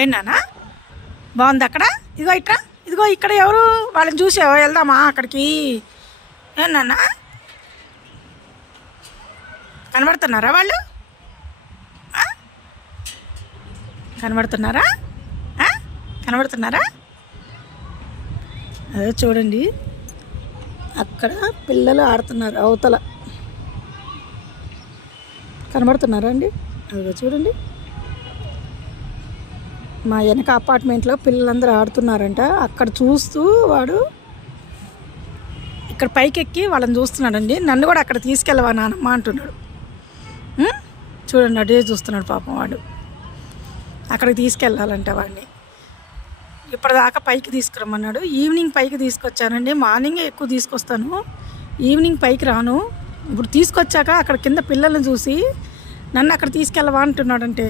ఏంటన్నా బాగుంది అక్కడ? ఇదిగో ఇట్రా, ఇదిగో ఇక్కడ ఎవరు వాళ్ళని చూసావో? వెళ్దామా అక్కడికి? ఏమన్నా కనబడుతున్నారా వాళ్ళు? కనబడుతున్నారా? కనబడుతున్నారా? అదే చూడండి, అక్కడ పిల్లలు ఆడుతున్నారు అవతల. కనబడుతున్నారా అండి? అదే చూడండి, మా వెనక అపార్ట్మెంట్లో పిల్లలందరూ ఆడుతున్నారంట. అక్కడ చూస్తూ వాడు ఇక్కడ పైకి ఎక్కి వాళ్ళని చూస్తున్నాడండి. నన్ను కూడా అక్కడ తీసుకెళ్ళవా నానమ్మ అంటున్నాడు. చూడండి, అడే చూస్తున్నాడు పాపం వాడు. అక్కడికి తీసుకెళ్ళాలంట వాడిని. ఇప్పటిదాకా పైకి తీసుకురమ్మన్నాడు. ఈవినింగ్ పైకి తీసుకొచ్చానండి. మార్నింగే ఎక్కువ తీసుకొస్తాను, ఈవినింగ్ పైకి రాను. ఇప్పుడు తీసుకొచ్చాక అక్కడ కింద పిల్లల్ని చూసి నన్ను అక్కడ తీసుకెళ్ళవా అంటున్నాడంటే